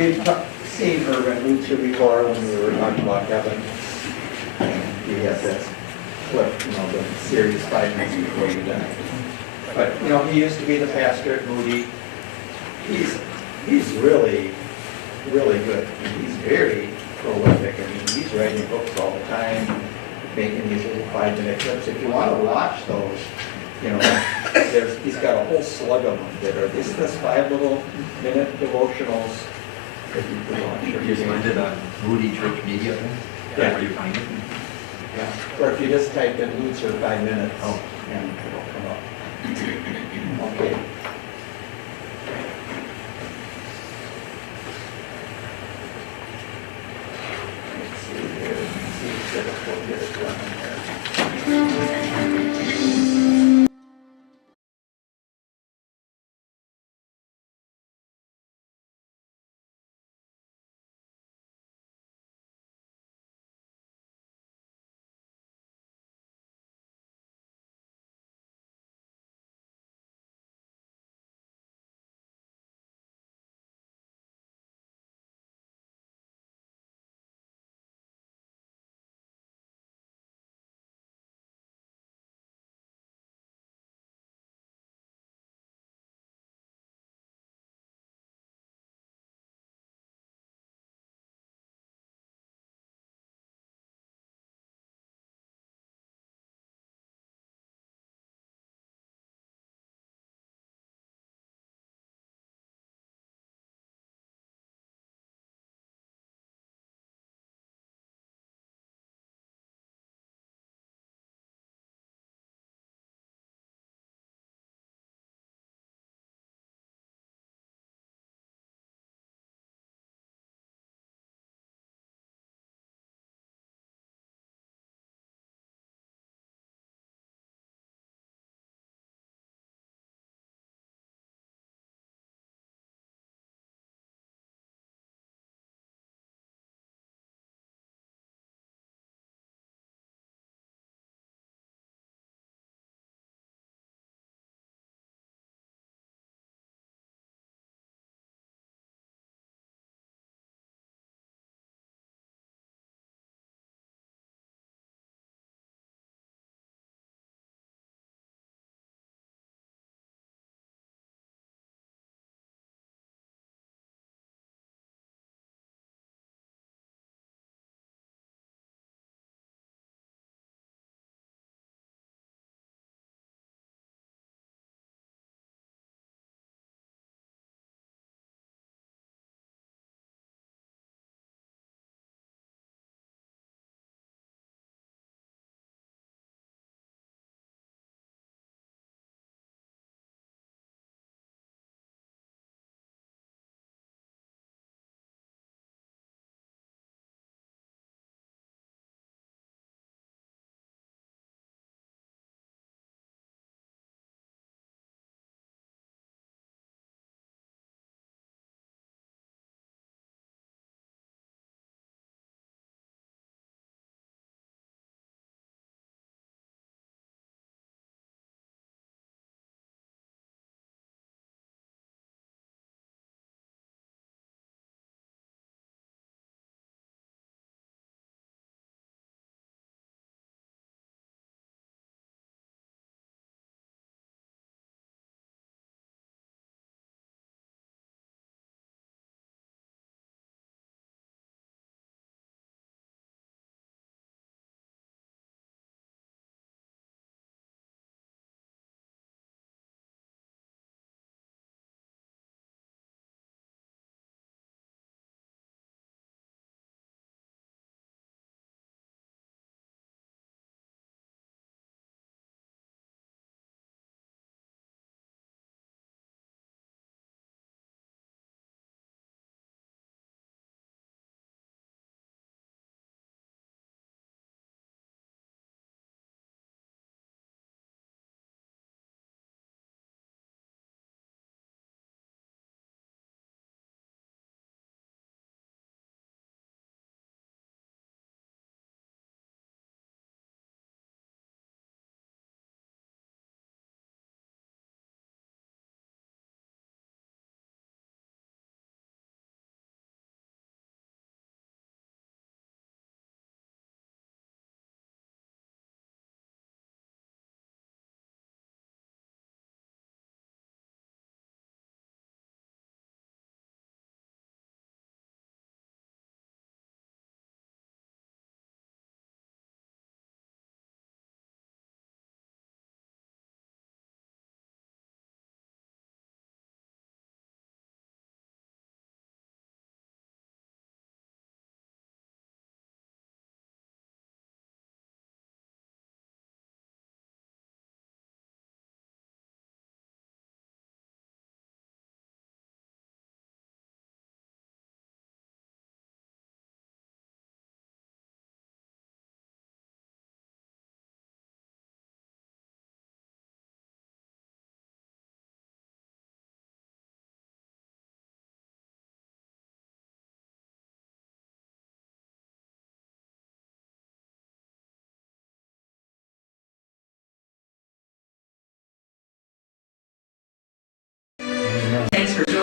we've seen Irvin Lutzer before when we were talking about heaven. He has that clip, the series 5 minutes before you die. But, he used to be the pastor at Moody. He's really, really good. He's very prolific. I mean, he's writing books all the time, making these little 5-minute clips. If you want to watch those, he's got a whole slug of them that are just 5-minute devotionals that you can watch. You just went to the Moody Church Media thing? Yeah. Where you find it? Yeah. Or if you just type in Lutzer 5 minutes, Oh. and it'll come up. Okay. Let's see here. Let's see if we'll get it done here.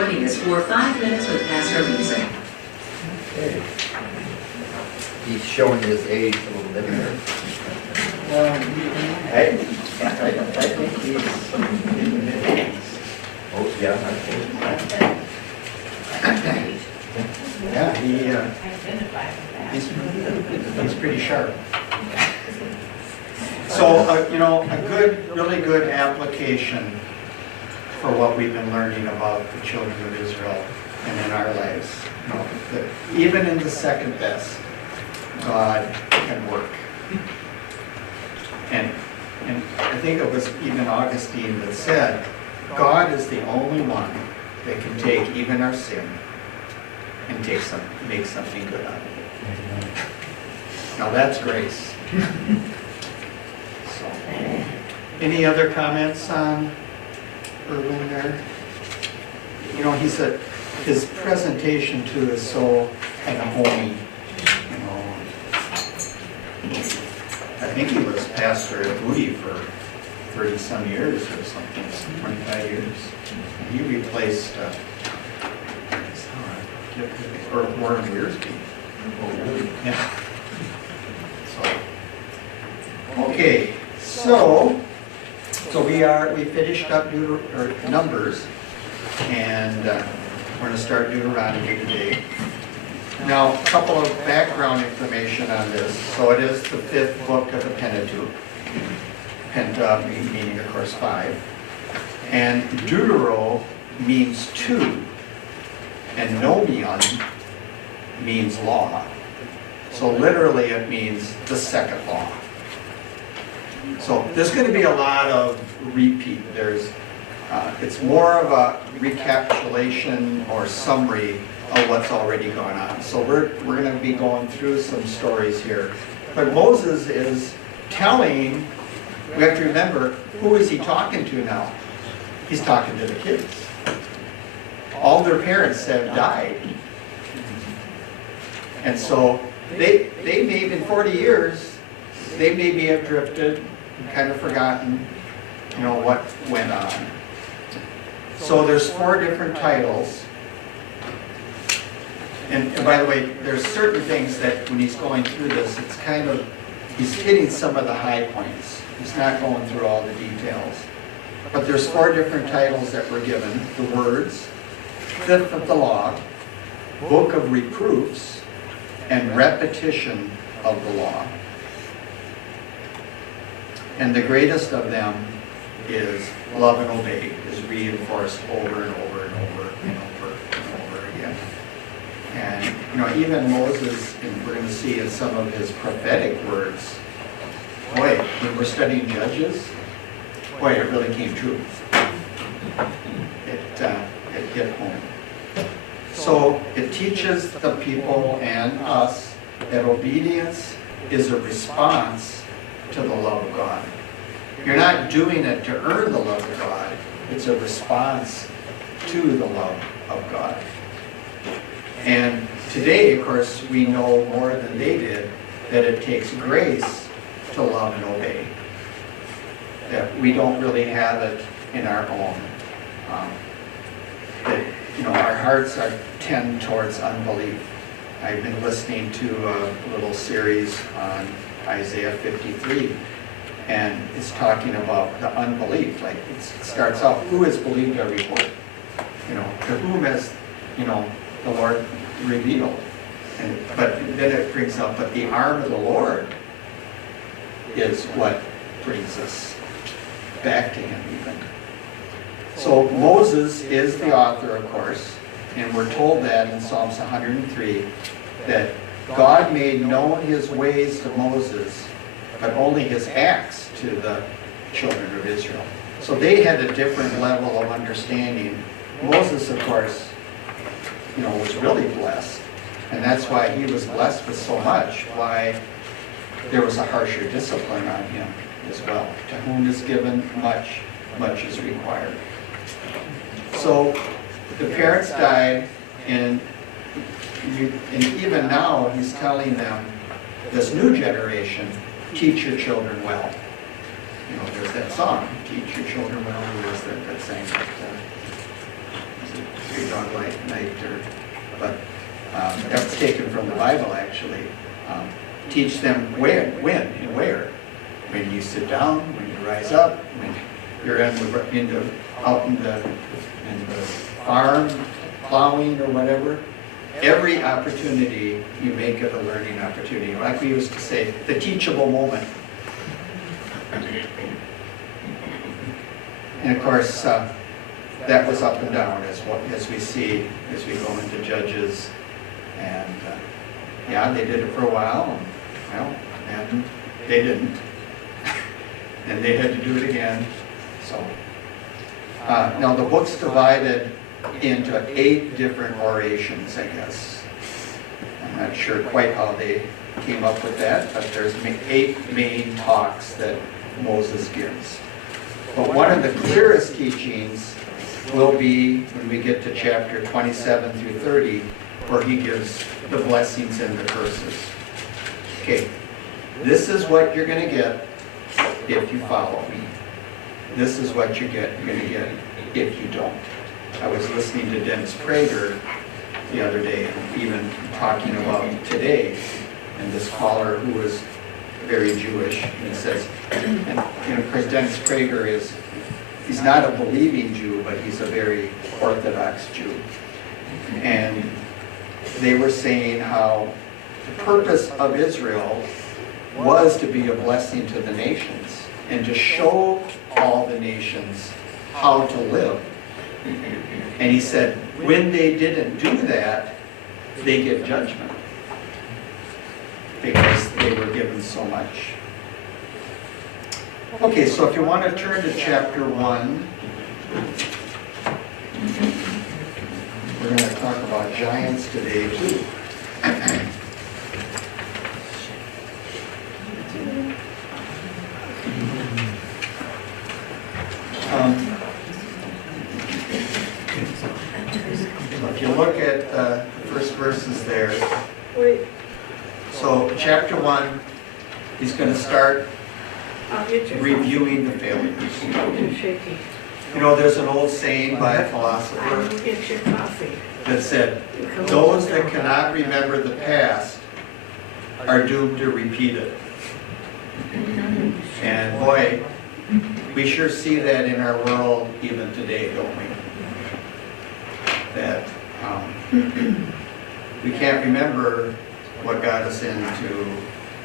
joining us for 5 Minutes with Pastor Lisa. Okay. He's showing his age a little bit here. I think he's in the mid-80s. Oh, yeah, Yeah, he's pretty sharp. So, you know, really good application for what we've been learning about the children of Israel and in our lives. You know, that even in the second best, God can work. And I think it was even Augustine that said, God is the only one that can take even our sin and make something good out of it. Now that's grace. So, any other comments on Irwin there? You know, his presentation too is so kind of homey. You know, I think he was pastor at Moody for 30-some years or something, 25 years. And he replaced Warren Wiersbe. Yeah. Okay, so we finished up Numbers, and we're going to start Deuteronomy today. Now, a couple of background information on this. So it is the 5th book of the Pentateuch. Penta meaning, of course, 5. And Deutero means 2, and Nomion means law. So literally it means the second law. So there's going to be a lot of repeat. It's more of a recapitulation or summary of what's already gone on. So we're going to be going through some stories here. But Moses is telling, we have to remember, who is he talking to now? He's talking to the kids. All their parents have died. And so they may, in 40 years, they maybe have drifted, kind of forgotten, you know, what went on. So there's 4 different titles. And by the way, there's certain things that when he's going through this, it's kind of, he's hitting some of the high points. He's not going through all the details. But there's 4 different titles that were given. The words, 5th of the law, book of reproofs, and repetition of the law. And the greatest of them is love and obey, is reinforced over and over and over and over and over again. And, you know, even Moses, and we're going to see in some of his prophetic words, boy, when we're studying Judges, boy, it really came true. It hit home. So it teaches the people and us that obedience is a response to the love of God. You're not doing it to earn the love of God. It's a response to the love of God. And today, of course, we know more than they did that it takes grace to love and obey. That we don't really have it in our own. That, you know, our hearts tend towards unbelief. I've been listening to a little series on Isaiah 53, and it's talking about the unbelief. Like, it starts out, who has believed our report? You know, to whom has, you know, the Lord revealed? But then it brings up, but the arm of the Lord is what brings us back to him even. So Moses is the author, of course, and we're told that in Psalms 103, that God made known his ways to Moses, but only his acts to the children of Israel. So they had a different level of understanding. Moses, of course, you know, was really blessed, and that's why he was blessed with so much, why there was a harsher discipline on him as well. To whom is given much, much is required. So the parents died, and even now he's telling them, this new generation, teach your children well. You know, there's that song, teach your children well. Who is that sang that? Three Dog Night, but that was taken from the Bible, actually. Teach them when and where. When you sit down, when you rise up, when you're out in the farm, plowing or whatever. Every opportunity you make it a learning opportunity. Like we used to say, the teachable moment. And of course, that was up and down as we see as we go into Judges. And yeah, they did it for a while. Well, and they didn't. And they had to do it again. So now the book's divided into 8 different orations, I guess. I'm not sure quite how they came up with that, but there's 8 main talks that Moses gives. But one of the clearest teachings will be when we get to chapter 27 through 30, where he gives the blessings and the curses. Okay, this is what you're going to get if you follow me. This is what you're going to get if you don't. I was listening to Dennis Prager the other day, and even talking about today, and this caller who was very Jewish, and he says, and of course Dennis Prager he's not a believing Jew, but he's a very Orthodox Jew. And they were saying how the purpose of Israel was to be a blessing to the nations and to show all the nations how to live. And he said, when they didn't do that, they get judgment because they were given so much. Okay, so if you want to turn to chapter 1, we're going to talk about giants today too. If you look at the first verses there, so chapter 1, he's going to start reviewing the failures. You know, there's an old saying by a philosopher that said, those that cannot remember the past are doomed to repeat it. And boy, we sure see that in our world even today, don't we? That we can't remember what got us into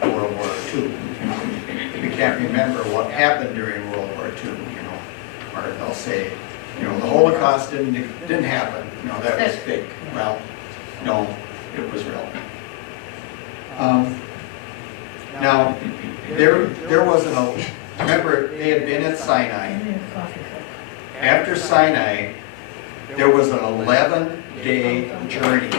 World War II. We can't remember what happened during World War II, you know. Or they'll say, you know, the Holocaust didn't happen. You know, that was fake. Well, no, it was real. Now, there wasn't a, remember, they had been at Sinai. After Sinai, there was an 11-day journey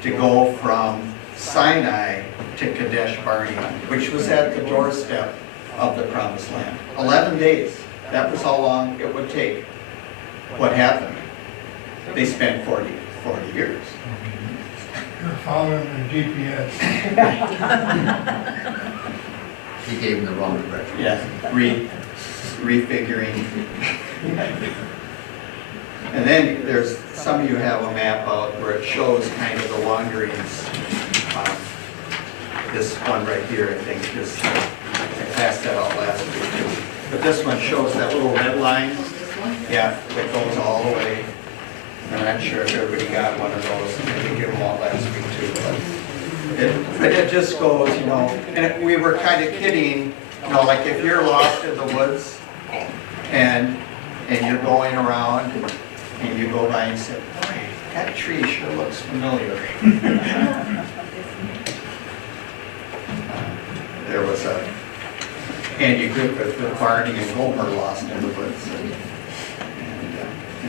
to go from Sinai to Kadesh Barnea, which was at the doorstep of the Promised Land. 11 days. That was how long it would take. What happened? They spent 40 years. You're following the GPS. He gave him the wrong direction. Yeah, refiguring. And then there's, some of you have a map out where it shows kind of the wanderings. This one right here, I think, is, I passed that out last week too. But this one shows that little red line. Yeah, that goes all the way. I'm not sure if everybody got one of those. I didn't get them all last week too. But it just goes, you know, and we were kind of kidding, you know, like if you're lost in the woods and you're going around and you go by and say, boy, that tree sure looks familiar. There was a Andy Griffith with Barney and Gomer lost in the woods, and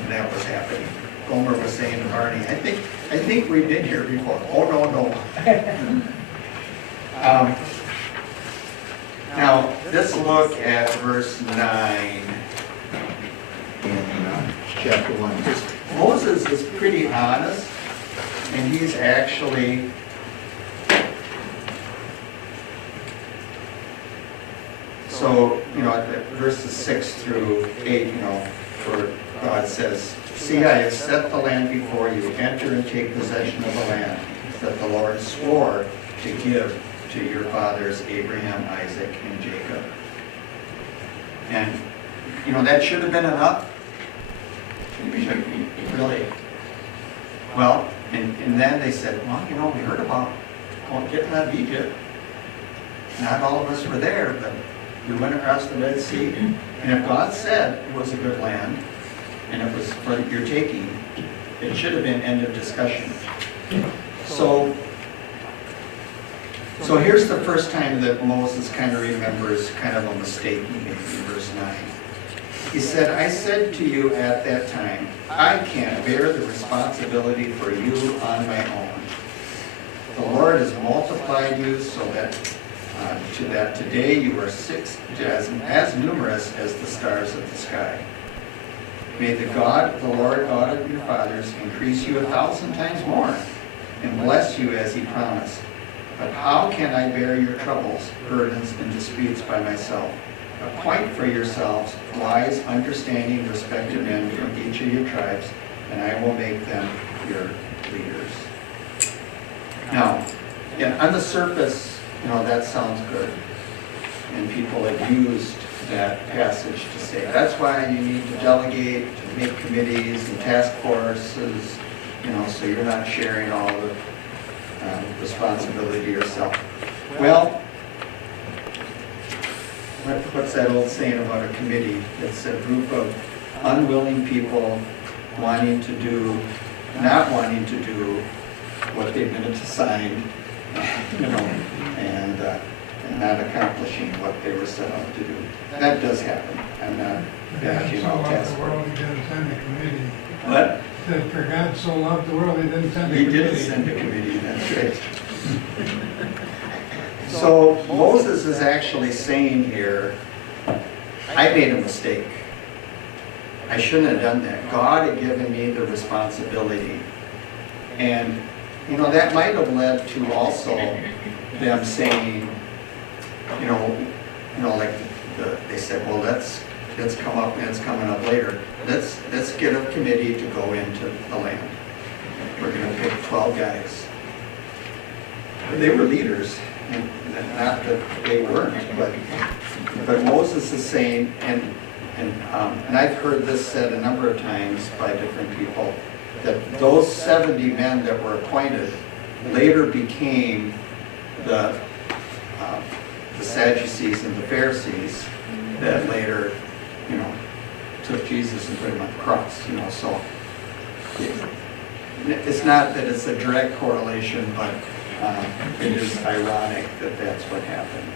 that was happening. Gomer was saying to Barney, I think we've been here before. Oh, no. Now, let's look at verse 9 in chapter 1. Moses is pretty honest, and he's actually so, you know, verses 6 through 8, you know, where God says, "See, I have set the land before you, enter and take possession of the land that the Lord swore to give to your fathers, Abraham, Isaac, and Jacob." And, that should have been enough. Really. Well, and then they said, well, we heard about getting out of Egypt. Not all of us were there, but we went across the Red Sea. And if God said it was a good land, and it was for your taking, it should have been end of discussion. So here's the first time that Moses kind of remembers kind of a mistake he made in verse 9. He said, "I said to you at that time, I can't bear the responsibility for you on my own. The Lord has multiplied you so that today you are as numerous as the stars of the sky. May the God, the Lord God of your fathers, increase you 1,000 times more and bless you as he promised. But how can I bear your troubles, burdens, and disputes by myself? Appoint for yourselves wise, understanding, respected men from each of your tribes, and I will make them your leaders." Now, on the surface, that sounds good. And people have used that passage to say, that's why you need to delegate, to make committees and task forces, so you're not sharing all the responsibility yourself. Well, what's that old saying about a committee? It's a group of unwilling people not wanting to do what they've been assigned, and not accomplishing what they were set out to do. That does happen. I'm not bashing all task So force. loved the world, he didn't send a committee. What? Said, for God so loved the world, he didn't send a He committee. did send a committee, that's right. So Moses is actually saying here, I made a mistake. I shouldn't have done that. God had given me the responsibility. And, that might have led to also them saying, like they said, well, let's come up, and it's coming up later. Let's get a committee to go into the land. We're going to pick 12 guys. They were leaders, and not that they weren't, but Moses is saying, and I've heard this said a number of times by different people, that those 70 men that were appointed later became the Sadducees and the Pharisees that later, took Jesus and put him on the cross, so it's not that it's a direct correlation, but it is ironic that that's what happened.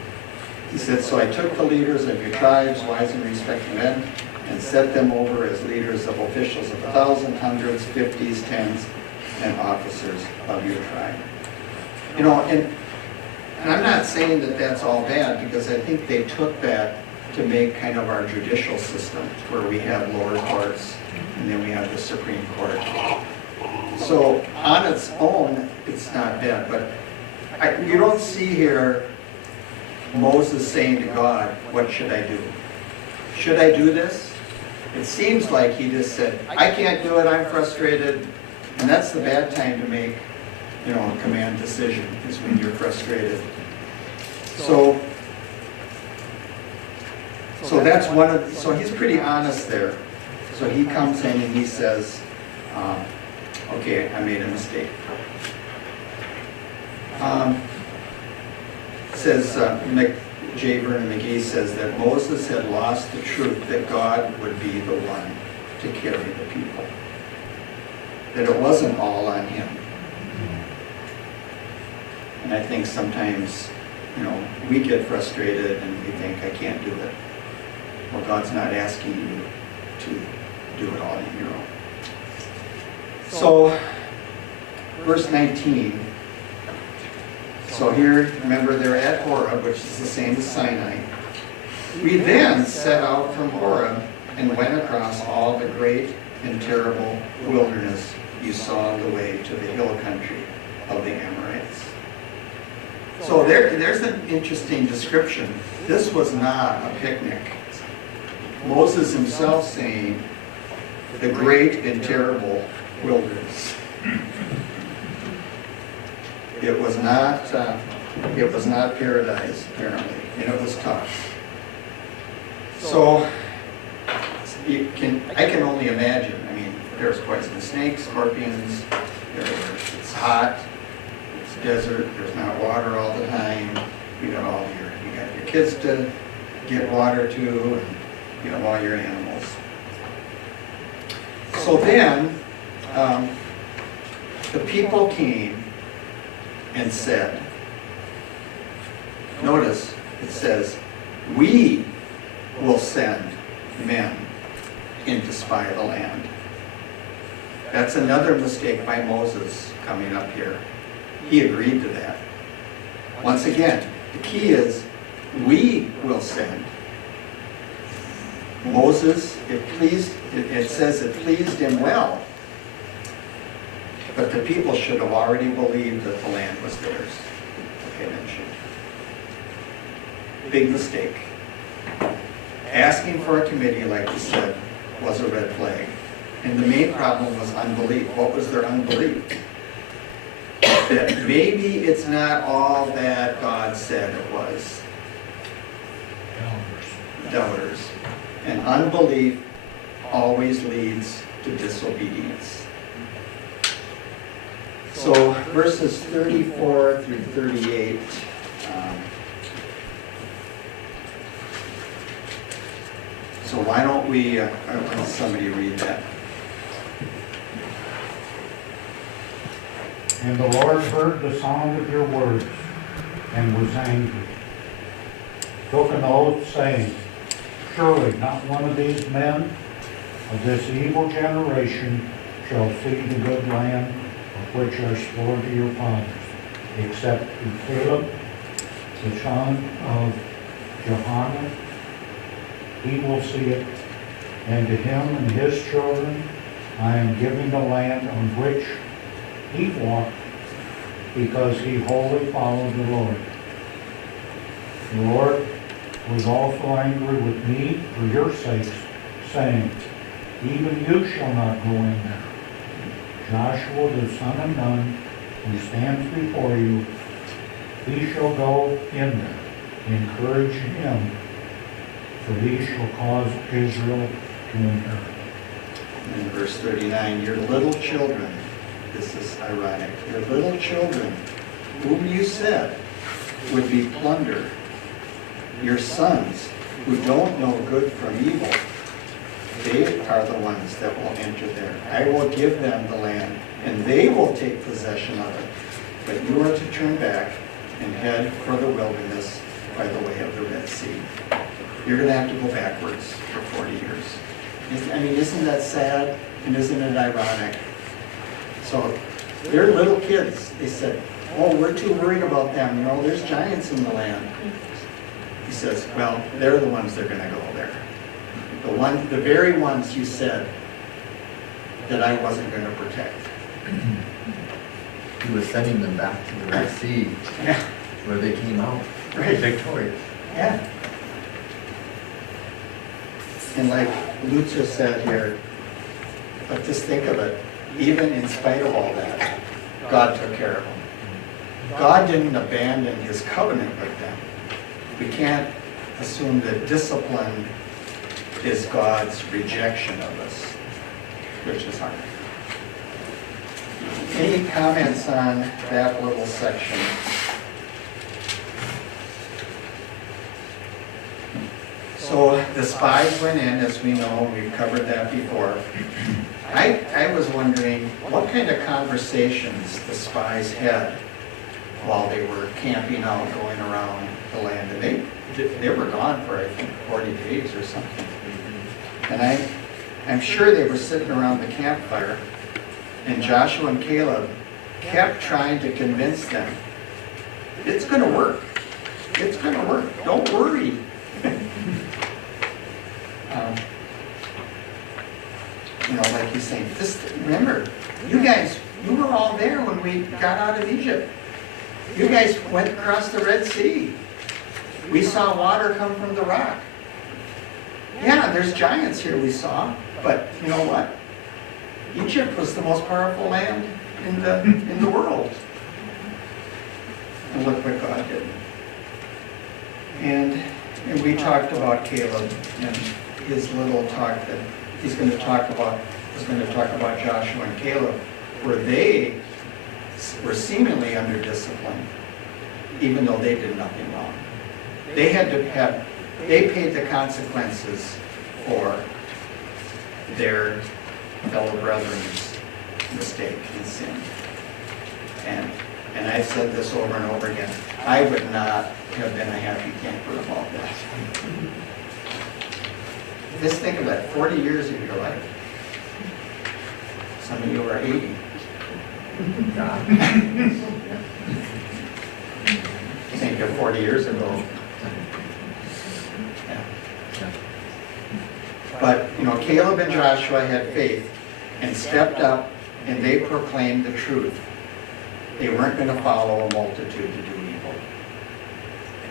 He said, "So I took the leaders of your tribes, wise and respected men, and set them over as leaders of officials of 1,000, hundreds, 50s, 10s, and officers of your tribe." And I'm not saying that that's all bad, because I think they took that to make kind of our judicial system, where we have lower courts, and then we have the Supreme Court. So on its own, it's not bad, but you don't see here Moses saying to God, what should I do? Should I do this? It seems like he just said, I can't do it, I'm frustrated. And that's the bad time to make, a command decision, is when you're frustrated. So that's so he's pretty honest there. So he comes in and he says, okay, I made a mistake. Says, J. Vernon McGee says that Moses had lost the truth that God would be the one to carry the people. That it wasn't all on him. And I think sometimes, we get frustrated and we think, I can't do it. Well, God's not asking you to do it all on your own. So, verse 19. So here, remember, they're at Horeb, which is the same as Sinai. We then set out from Horeb and went across all the great and terrible wilderness you saw on the way to the hill country of the Amorites. So there's an interesting description. This was not a picnic. Moses himself saying, the great and terrible wilderness. It was not paradise, apparently, and it was tough. So, I can only imagine. I mean, there's poisonous snakes, scorpions, it's hot, it's desert, there's not water all the time. You got your kids to get water to, and you have all your animals. So then, the people came and said, notice it says, we will send men in to spy the land. That's another mistake by Moses coming up here. He agreed to that. Once again, the key is, we will send. Moses, it says it pleased him well. But the people should have already believed that the land was theirs. Okay, mentioned. Big mistake. Asking for a committee, like you said, was a red flag. And the main problem was unbelief. What was their unbelief? That maybe it's not all that God said it was. Doubters. And unbelief always leads to disobedience. So verses 34 through 38. So why don't we, somebody read that? And the Lord heard the sound of your words, and was angry. Took an oath, saying, surely not one of these men of this evil generation shall see the good land of which I swore to your fathers, except to Caleb, the son of Jephunneh. He will see it, and to him and his children I am giving the land on which he walked, because he wholly followed the Lord. The Lord was also angry with me for your sakes, saying, even you shall not go in there. Joshua the son of Nun, who stands before you, he shall go in there. Encourage him, for he shall cause Israel to inherit. In verse 39, your little children, this is ironic, your little children, whom you said would be plunder, your sons who don't know good from evil, they are the ones that will enter there. I will give them the land, and they will take possession of it. But you are to turn back and head for the wilderness by the way of the Red Sea. You're going to have to go backwards for 40 years. I mean, isn't that sad? And isn't it ironic? So they're little kids. They said, oh, we're too worried about them. You know, there's giants in the land. He says, well, they're the ones that are going to go there. The very ones you said that I wasn't going to protect. He was sending them back to the Red Sea, Yeah, where they came out right. victorious. Yeah. And like Luther said here, but just think of it, even in spite of all that, God took care of them. God didn't abandon his covenant with them. We can't assume that discipline is God's rejection of us, which is hard. Any comments on that little section? So the spies went in, as we know, we've covered that before. I was wondering what kind of conversations the spies had while they were camping out, going around the land. And they were gone for, I think, 40 days or something. And I'm sure they were sitting around the campfire, and Joshua and Caleb kept trying to convince them, it's going to work. It's going to work. Don't worry. You know, like he's saying, just remember, you guys, you were all there when we got out of Egypt. You guys went across the Red Sea. We saw water come from the rock. Yeah, there's giants here we saw, but you know what? Egypt was the most powerful land in the world. And look what God did. And we talked about Caleb and his little talk that he's going to talk about, Joshua and Caleb, where they were seemingly under discipline, even though they did nothing wrong. They paid the consequences for their fellow brethren's mistake and sin. And I've said this over and over again, I would not have been a happy camper about that. Just think of that, 40 years of your life. Some of you are 80. Think of 40 years ago. Yeah. But, Caleb and Joshua had faith and stepped up and they proclaimed the truth. They weren't going to follow a multitude to do evil.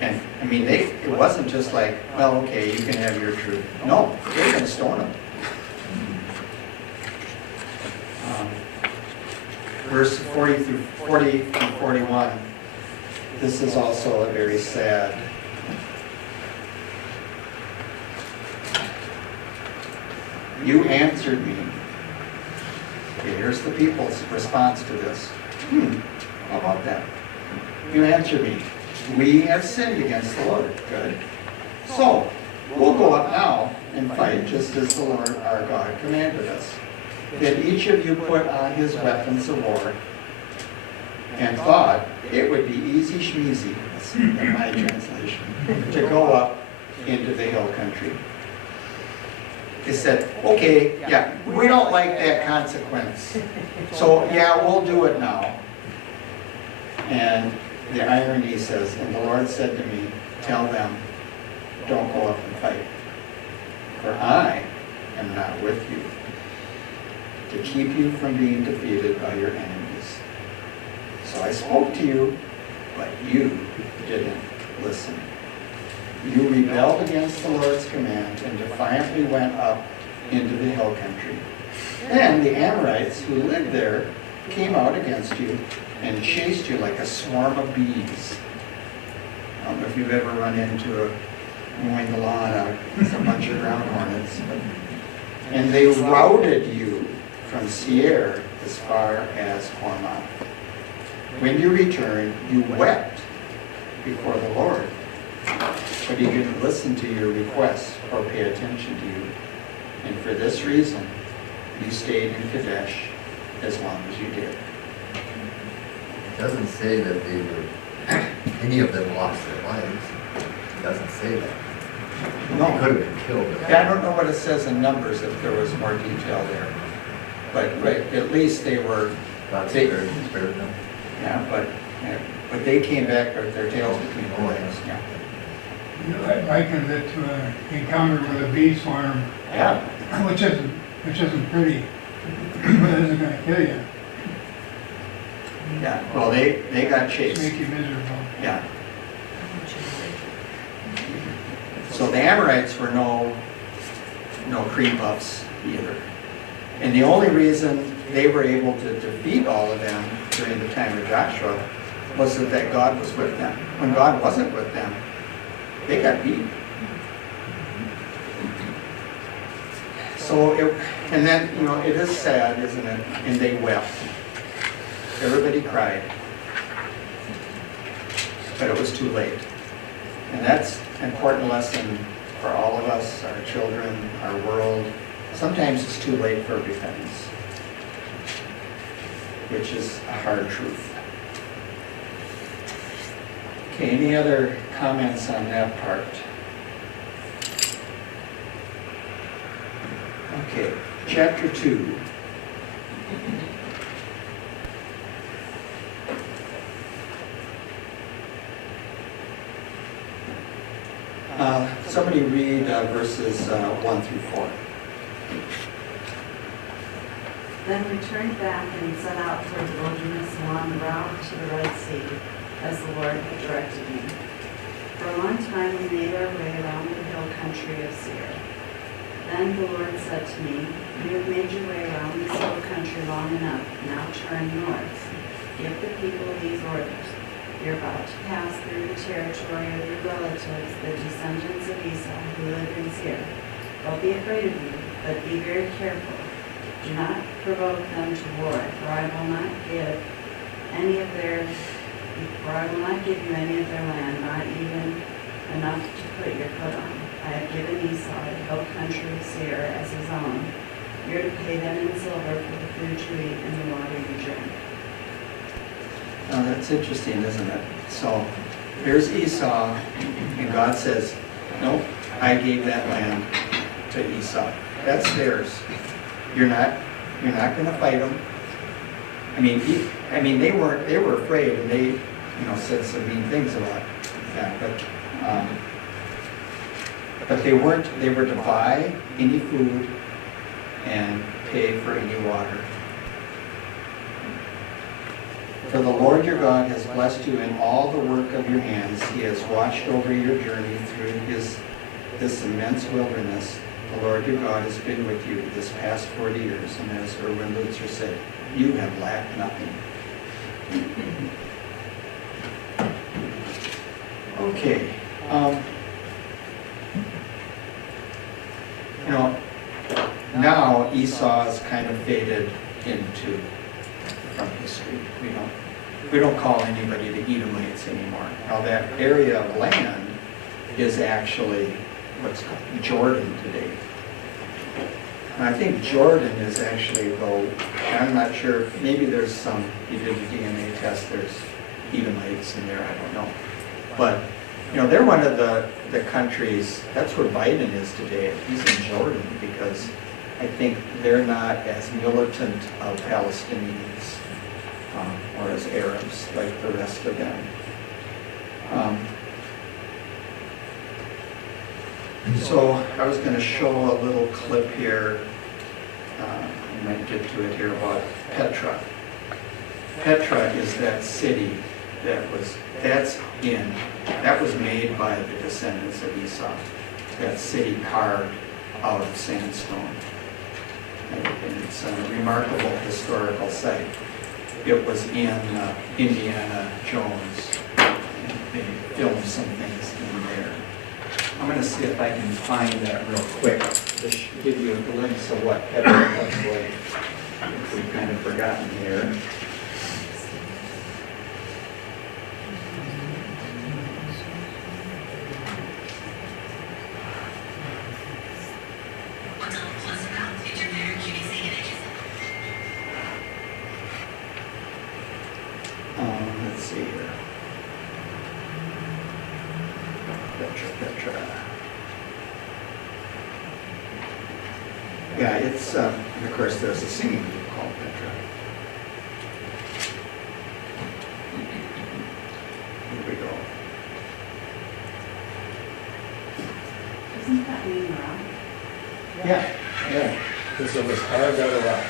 And, it wasn't just like, well, okay, you can have your truth. No, they were going to stone them. Verse 40 through 41, this is also a very sad. You answered me. Okay, here's the people's response to this. How about that? You answered me. We have sinned against the Lord. Good. So, we'll go up now and fight just as the Lord our God commanded us. Then each of you put on his weapons of war and thought it would be easy schmeezy, that's in my translation, to go up into the hill country. They said, okay, yeah, we don't like that consequence. So, yeah, we'll do it now. And the irony says, and the Lord said to me, tell them, don't go up and fight. For I am not with you, to keep you from being defeated by your enemies. So I spoke to you, but you didn't listen. You rebelled against the Lord's command and defiantly went up into the hill country. Then the Amorites who lived there came out against you and chased you like a swarm of bees. I don't know if you've ever run into mowing the lawn, it's a bunch of ground hornets. And they routed you from Seir as far as Hormah. When you returned, you wept before the Lord, but he didn't listen to your requests or pay attention to you. And for this reason, you stayed in Kadesh as long as you did. It doesn't say that they were, any of them lost their lives. It doesn't say that. They No. could have been killed. Yeah, I don't know what it says in Numbers if there was more detail there. But at least they were, God They- spared them. but they came back with their tails between the legs. Yeah. I likened it to an encounter with a bee swarm, Yeah. which isn't pretty, but it isn't gonna kill you, Yeah. Well, they got it's chased. make you miserable. Yeah. So the Amorites were no cream puffs either. And the only reason they were able to defeat all of them during the time of Joshua was that God was with them. When God wasn't with them, they got beat. So, and then, it is sad, isn't it? And they wept. Everybody cried. But it was too late. And that's an important lesson for all of us, our children, our world. Sometimes it's too late for repentance, which is a hard truth. Okay, any other comments on that part? Okay, chapter 2. Somebody read verses 1 through 4. Then we turned back and set out toward the wilderness along the route to the Red Sea, as the Lord had directed me. For a long time we made our way around the hill country of Seir. Then the Lord said to me, you have made your way around this hill country long enough. Now turn north. Give the people these orders. You're about to pass through the territory of your relatives, the descendants of Esau, who live in Seir. Don't be afraid of you, but be very careful. Do not provoke them to war, for I will not give you any of their land, not even enough to put your foot on. I have given Esau the hill country of Seir as his own. You're to pay them in silver for the food you eat and the water you drink. Now that's interesting, isn't it? So here's Esau, and God says, nope, I gave that land to Esau. That's theirs. You're not going to fight them. I mean, they were afraid, and they, said some mean things about that. But they weren't. They were to buy any food and pay for any water. For the Lord your God has blessed you in all the work of your hands. He has watched over your journey through this immense wilderness. The Lord your God has been with you this past 40 years. And as Erwin Lutzer said, you have lacked nothing. Okay. Now Esau is kind of faded into from history. We don't call anybody the Edomites anymore. Now that area of land is actually what's called Jordan today. And I think Jordan is actually, though, I'm not sure, maybe there's some, you did a DNA test, there's Edomites in there, I don't know. But, they're one of the countries, that's where Biden is today. He's in Jordan because I think they're not as militant of Palestinians or as Arabs like the rest of them. So I was going to show a little clip here. I might get to it here about Petra. Petra is that city that was made by the descendants of Esau. That city carved out of sandstone. And it's a remarkable historical site. It was in Indiana Jones. They filmed some things in there. I'm going to see if I can find that real quick to give you a glimpse of what Petra looks like. We've kind of forgotten here. Let's see here. Petra. Yeah, it's, of course, there's a singing group called Petra. Here we go. Isn't that mean rock? Yeah, because it was carved out of rock.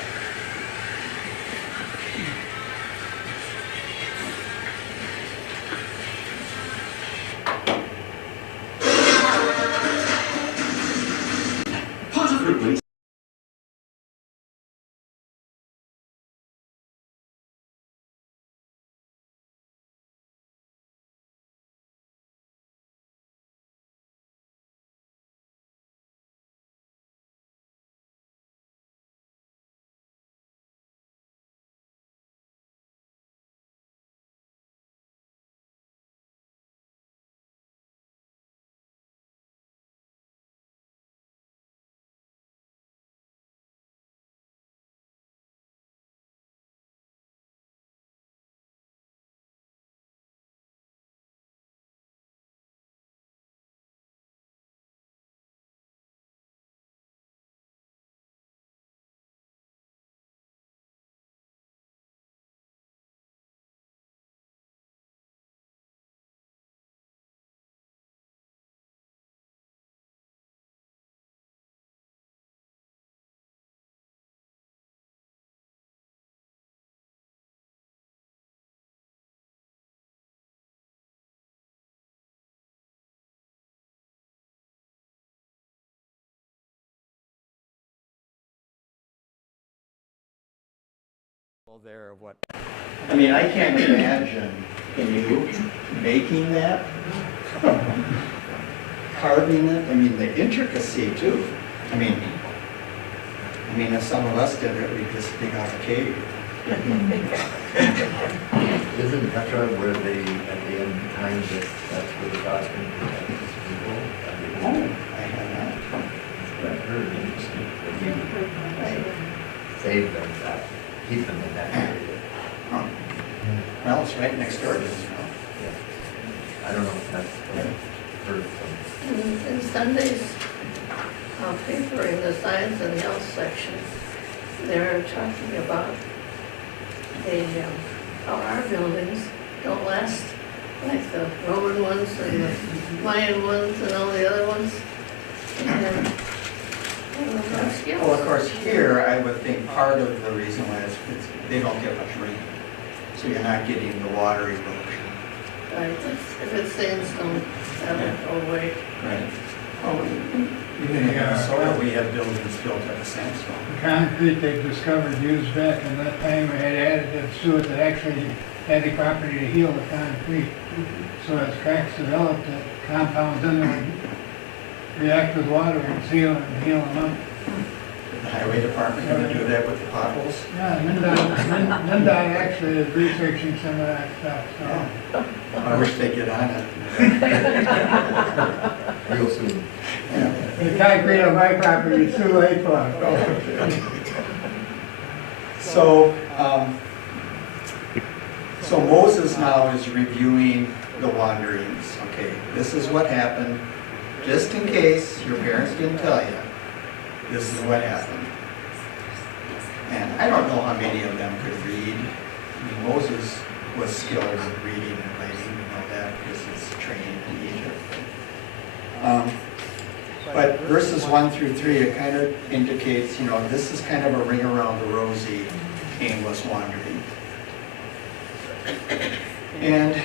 there of what. I mean, I can't imagine you making that, carving it. I mean, the intricacy too. I mean, if some of us did it, we'd just dig out a cave. Isn't Petra where they, at the end of time, that's where the God's going to protect his people? Oh, I had that. I've heard, that he saved them, keep them in that area. Oh. Well, it's right next door to us, Yeah. I don't know if that's what I've heard from. In Sunday's paper in the science and health section, they're talking about how our buildings don't last like the Roman ones and the Mayan ones and all the other ones. And, Well, of course, here, I would think part of the reason why they don't get much rain. So you're not getting the water erosion. Right, if it's sandstone, that would go away. Right. Oh, even in Minnesota, we have buildings built out of sandstone. The concrete they discovered used back in that time, we had additives to it that actually had the property to heal the concrete. So as cracks developed, the compounds in there would react with water and seal them up. The highway department going to do that with the potholes? Yeah, MnDOT actually is researching some of that stuff, so. I wish they'd get on it. Real soon. Yeah. The concrete on my property is too late for it. So Moses now is reviewing the wanderings. Okay, this is what happened. Just in case your parents didn't tell you, this is what happened. And I don't know how many of them could read. I mean, Moses was skilled in reading and writing, you know that, because he's trained in Egypt. But verses 1 through 3, it kind of indicates, this is kind of a ring around the rosy, aimless wandering. And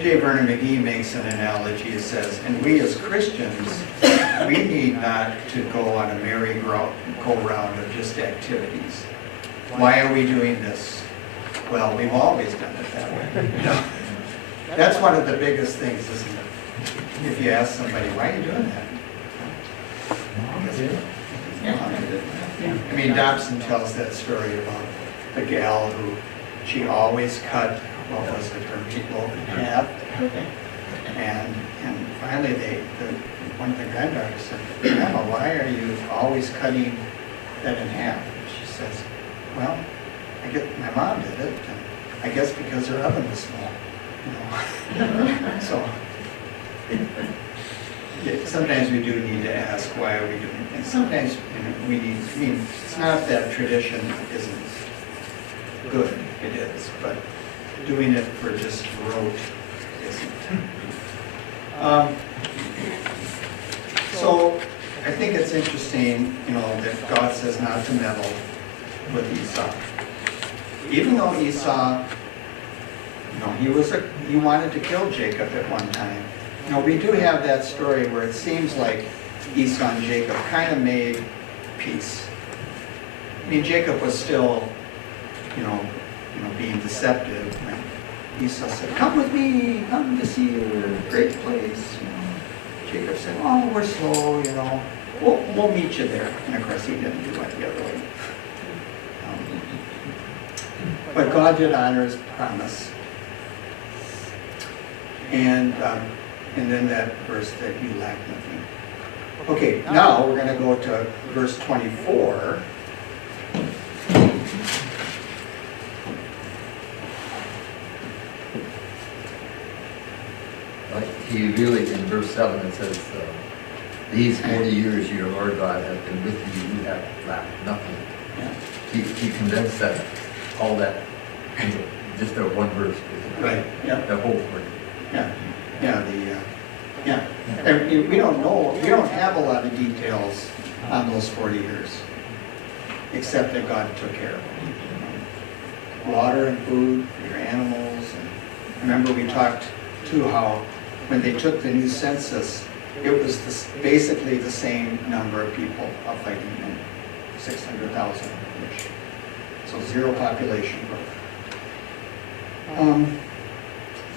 J. Vernon McGee makes an analogy. He says, and we as Christians, we need not to go on a merry-go-round of just activities. Why are we doing this? Well, we've always done it that way. That's one of the biggest things, isn't it? If you ask somebody, why are you doing that? I mean, Dobson tells that story about the gal who, she always cut, what was it, her meatloaf in half. And finally, one of the granddaughters said, Grandma, why are you always cutting that in half? And she says, well, I guess my mom did it, and I guess because her oven was small. So, yeah, sometimes we do need to ask, why are we doing things? Sometimes we need, it's not that tradition isn't good, it is, but doing it for just rote isn't. So I think it's interesting, that God says not to meddle with Esau. Even though Esau, he wanted to kill Jacob at one time. We do have that story where it seems like Esau and Jacob kind of made peace. I mean, Jacob was still, being deceptive. When Esau said, come with me, come to see a great place. Jacob said, oh, we're slow, we'll meet you there. And of course, he didn't do it the other way. But God did honor his promise. And then that verse that you lack nothing. Okay, now we're going to go to verse 24. He really, in verse 7, it says, these 40 years your Lord God has been with you, you have lacked nothing. Yeah. He condensed that, all that, into just a one verse. Right, yeah. The whole word. Yeah, yeah, And we don't know, we don't have a lot of details on those 40 years, except that God took care of them. Water and food for your animals. And remember we talked too how when they took the new census, it was basically the same number of people, fighting in 600,000-ish. So 0 population growth.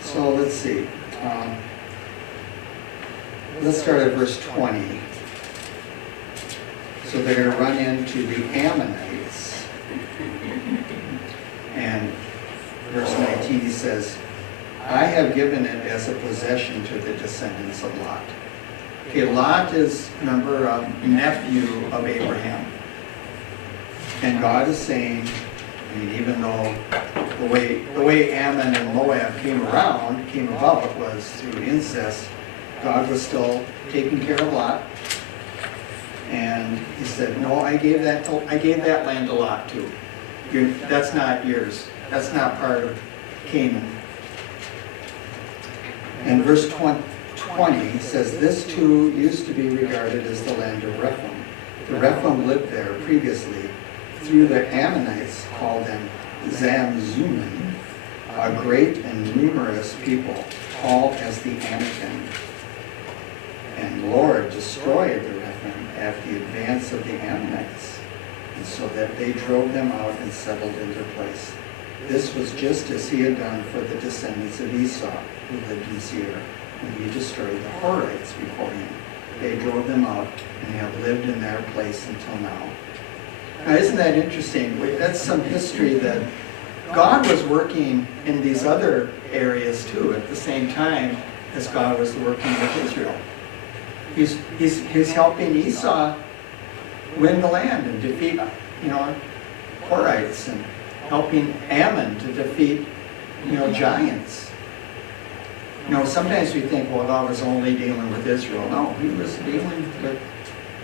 So let's see. Let's start at verse 20. So they're going to run into the Ammonites. And verse 19 he says, I have given it as a possession to the descendants of Lot. Okay, Lot is, remember, a nephew of Abraham. And God is saying, I mean, even though the way Ammon and Moab came about was through incest, God was still taking care of Lot. And he said, no, I gave that land to Lot too. That's not yours. That's not part of Canaan. And verse 20 says, this too used to be regarded as the land of Rephaim. The Rephaim lived there previously. Through the Ammonites called them Zamzummim, a great and numerous people, called as the Anakim. And Lord destroyed the Rephaim after the advance of the Ammonites, and so that they drove them out and settled in their place. This was just as he had done for the descendants of Esau, who lived in Seir, when he destroyed the Horites before him. They drove them out and have lived in their place until now. Now, isn't that interesting? That's some history that God was working in these other areas too at the same time as God was working with Israel. He's helping Esau win the land and defeat, Horites, and helping Ammon to defeat, giants. Sometimes we think, well, God was only dealing with Israel. No, he was dealing with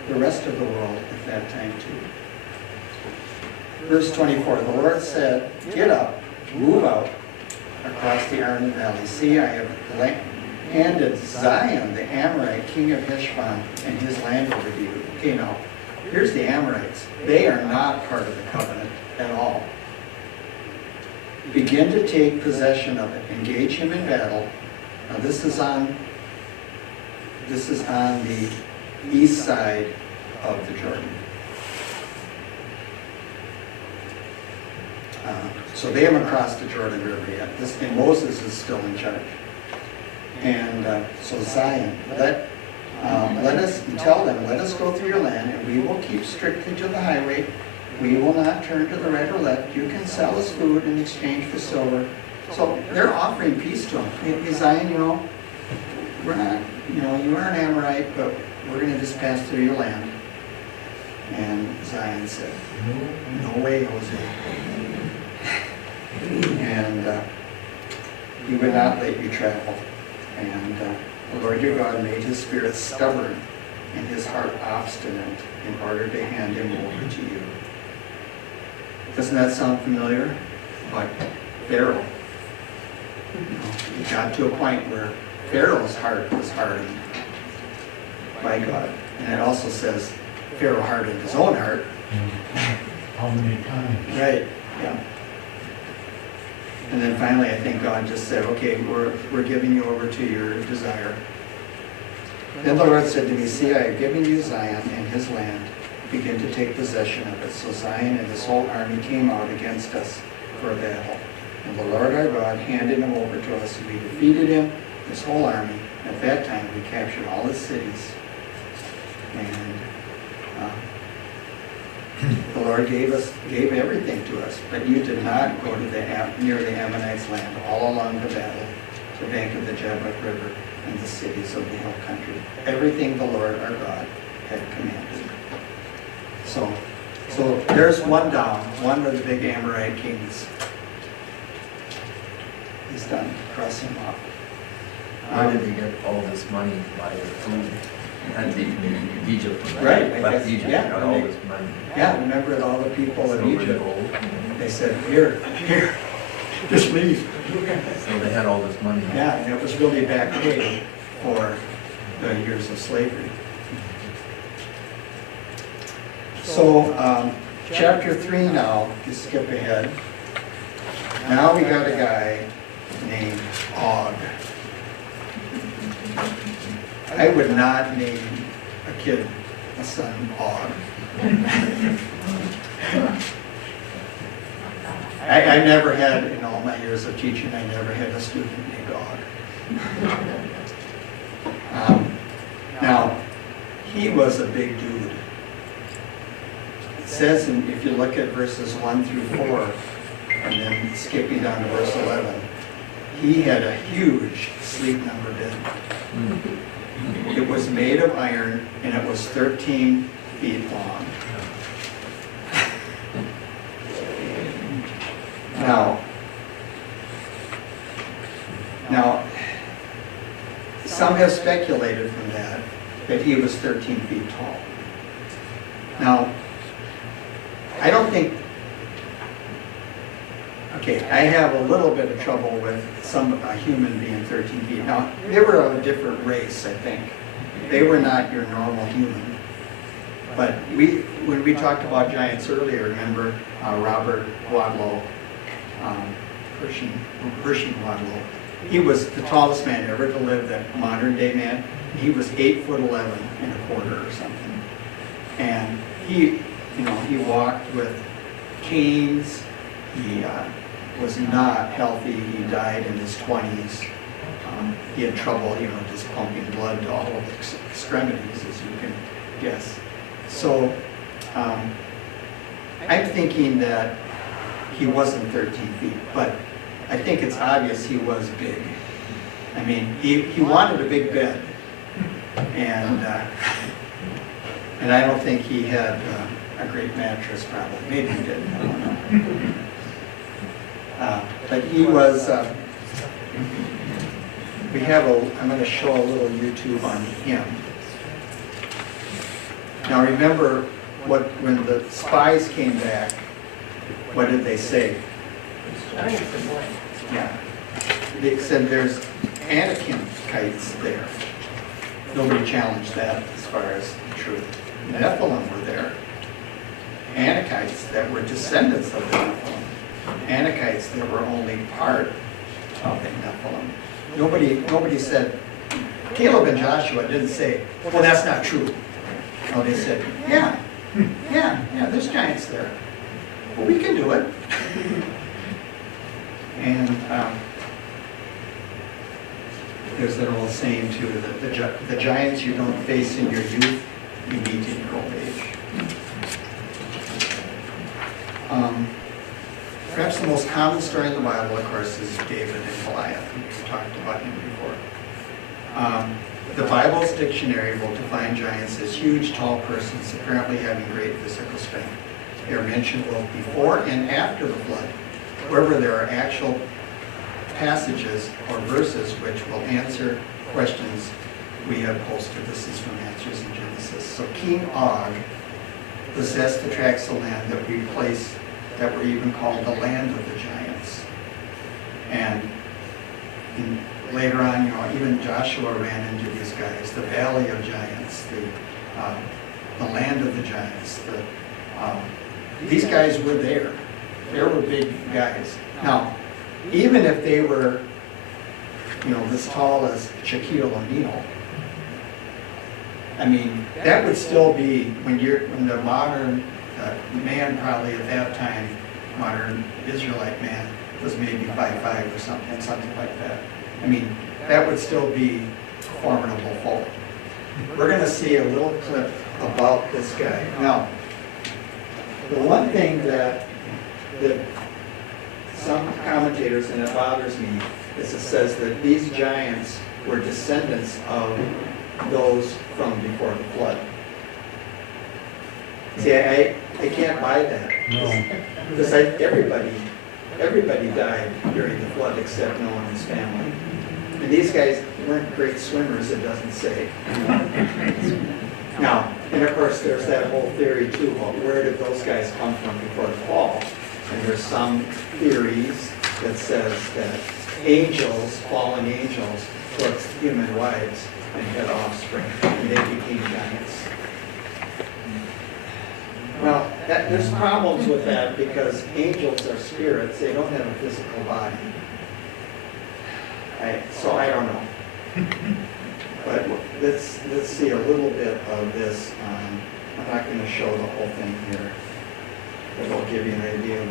the rest of the world at that time too. Verse 24, the Lord said, get up, move out across the Arnon Valley. See, I have handed Zion, the Amorite, king of Heshbon, and his land over to you. Okay, now, here's the Amorites. They are not part of the covenant at all. Begin to take possession of it. Engage him in battle. Now, this is on the east side of the Jordan. So they haven't crossed the Jordan River yet. And Moses is still in charge. And so Zion, let us tell them, let us go through your land, and we will keep strictly to the highway. We will not turn to the right or left. You can sell us food in exchange for silver. So they're offering peace to him. Hey, Zion, we're not, you are an Amorite, but we're going to just pass through your land. And Zion said, no way, Jose. And he would not let you travel. And the Lord your God made his spirit stubborn and his heart obstinate in order to hand him over to you. Doesn't that sound familiar? Like Pharaoh. It got to a point where Pharaoh's heart was hardened by God. And it also says Pharaoh hardened his own heart. How many times? Right, yeah. And then finally, I think God just said, okay, we're giving you over to your desire. Then the Lord said to me, see, I have given you Zion and his land. Begin to take possession of it. So Zion and his whole army came out against us for a battle. And the Lord our God handed him over to us, and we defeated him, his whole army. At that time, we captured all his cities. And the Lord gave everything to us, but you did not go to near the Ammonites' land, all along the battle, the bank of the Jabbok River, and the cities of the hill country. Everything the Lord our God had commanded. So there's one down, one of the big Amorite kings. He's done, crossing off. Where did they get all this money to buy their food? And in Egypt, Right, left Egypt, yeah, got all this money. Yeah, remember that all the people of Silver and Egypt, gold. they said, here, just leave. So they had all this money. Yeah, and it was really back pay for the years of slavery. So, chapter 3 now, you skip ahead. Now we got a guy named Og. I would not name a kid, a son, Og. I never had, in all my years of teaching, I never had a student named Og. Now, he was a big dude. It says, if you look at verses 1 through 4, and then skipping down to verse 11, he had a huge sleep number bed. It was made of iron, and it was 13 feet long. Now, some have speculated from that he was 13 feet tall. Now, I don't think, okay, I have a little bit of trouble with a human being 13 feet. Now, they were of a different race, I think. They were not your normal human. But when we talked about giants earlier, remember Robert Wadlow, Pershing Wadlow. He was the tallest man ever to live, that modern day man. He was 8'11" and a quarter or something. And he walked with canes. He was not healthy. He died in his 20s. He had trouble, just pumping blood to all of the extremities, as you can guess. So I'm thinking that he wasn't 13 feet, but I think it's obvious he was big. I mean, he wanted a big bed, and I don't think he had a great mattress, probably. Maybe he did, I don't know. But he was, I'm going to show a little YouTube on him. Now remember, when the spies came back, what did they say? Yeah. They said there's Anakites there. Nobody challenged that as far as the truth. The Nephilim were there. Anakites that were descendants of the Nephilim. Anakites that were only part of the Nephilim. Nobody said, Caleb and Joshua didn't say, well, that's not true. No, they said, yeah, there's giants there. Well, we can do it. And there's that old saying too, that the giants you don't face in your youth, you meet in your old age. Perhaps the most common story in the Bible, of course, is David and Goliath. We've talked about him before. The Bible's dictionary will define giants as huge, tall persons, apparently having great physical strength. They are mentioned both before and after the flood. However, there are actual passages or verses which will answer questions we have posted. This is from Answers in Genesis. So King Og possessed the tracts of land that were even called the land of the giants. And later on, even Joshua ran into these guys, the valley of giants, the land of the giants. These guys were there. They were big guys. Now, even if they were, as tall as Shaquille O'Neal, I mean, that would still be, when the modern man, probably at that time, modern Israelite man, was maybe 5'5" or something like that. I mean, that would still be formidable foe. We're going to see a little clip about this guy. Now, the one thing that some commentators, and it bothers me, is it says that these giants were descendants of those from before the flood. See, I can't buy that. No. Because everybody died during the flood except Noah and his family. And these guys weren't great swimmers, it doesn't say. Now, and of course, there's that whole theory too, well, where did those guys come from before the fall? And there's some theories that says that fallen angels, took human wives and had offspring, and they became giants. Well, there's problems with that because angels are spirits, they don't have a physical body. So I don't know. But let's see a little bit of this. I'm not going to show the whole thing here, but I'll give you an idea of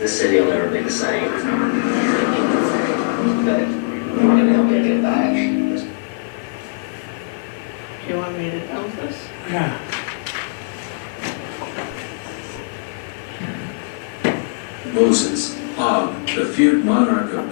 the city will never be the same. But we're gonna help you get back. Do you want me to dump this? Yeah. Moses, Og, the feared monarch of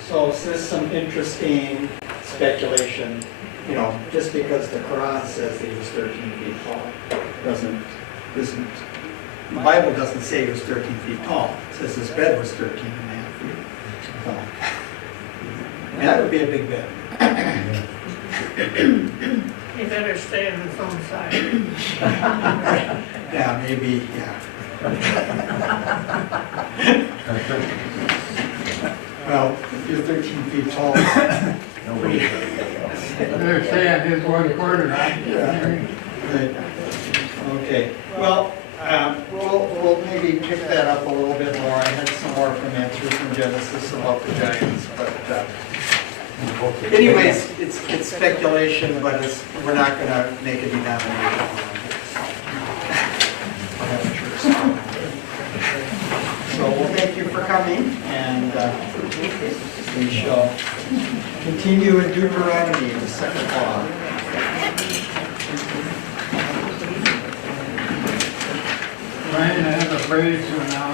So this is some interesting speculation, you know, just because the Quran says he was 13 feet tall, the Bible doesn't say he was 13 feet tall. It says his bed was 13 and a half feet. So, and that would be a big bed. You better stay on his own side. Yeah, maybe, yeah. Well, if you're 13 feet tall, They're saying his 1/4, right? Right. Okay, well, we'll maybe pick that up a little bit more. I had some more from answers from Genesis about the giants, but Anyways, it's speculation, but we're not gonna make a denomination. We'll have a church. So well, thank you for coming, and we shall continue in Deuteronomy, the second law. Brian, I have a phrase to announce.